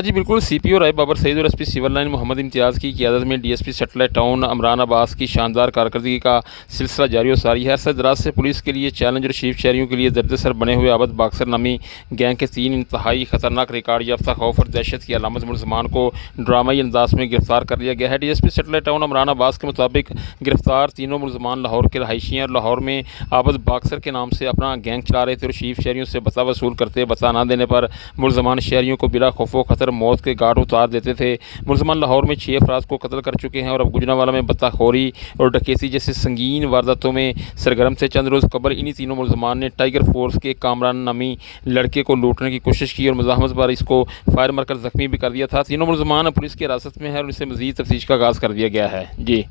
हाँ जी, बिल्कुल सीपीओ राय बाबर सईद और एसपी सिविल लाइन मोहम्मद इम्तियाज़ की क़ियादत में DSP satellite town Amran Abbas की शानदार कारकर्दगी का सिलसिला जारी और सारी है। अरसे दराज से पुलिस के लिए चैलेंज और शरीफ शहरियों के लिए दर्द-ए-सर बने हुए आबद बाक्सर नामी गैंग के 3 इंतहाई खतरनाक रिकॉर्ड याफ्ता खौफ और दहशत की अलामत मुलज़मान को ड्रामाई अंदाज में गिरफ्तार कर लिया गया है। DSP satellite town Amran Abbas के मुताबिक गिरफ्तार तीनों मुलज़मान लाहौर के रहायशी हैं और लाहौर में आबद बाक्सर के नाम से अपना गैंग चला रहे थे और शरीफ शहरियों से बता वसूल करते। बता न देने पर मुलज़मान शहरियों को बिला खौफो खतर मौत के घाट उतार देते थे। मुलज़मान लाहौर में 6 अफराद को कत्ल कर चुके हैं और अब गुजरांवाला में बत्ताखोरी और डकैती जैसे संगीन वारदातों में सरगर्म थे। चंद रोज़ कबल इन्हीं तीनों मुलज़मान ने टाइगर फोर्स के कामरान नामी लड़के को लूटने की कोशिश की और मुज़ाहमत पर इसको फायर मारकर ज़ख्मी भी कर दिया था। तीनों मुलज़मान पुलिस की हिरासत में है और इनसे मज़ीद तफ्तीश का आगाज़ कर दिया गया है। जी।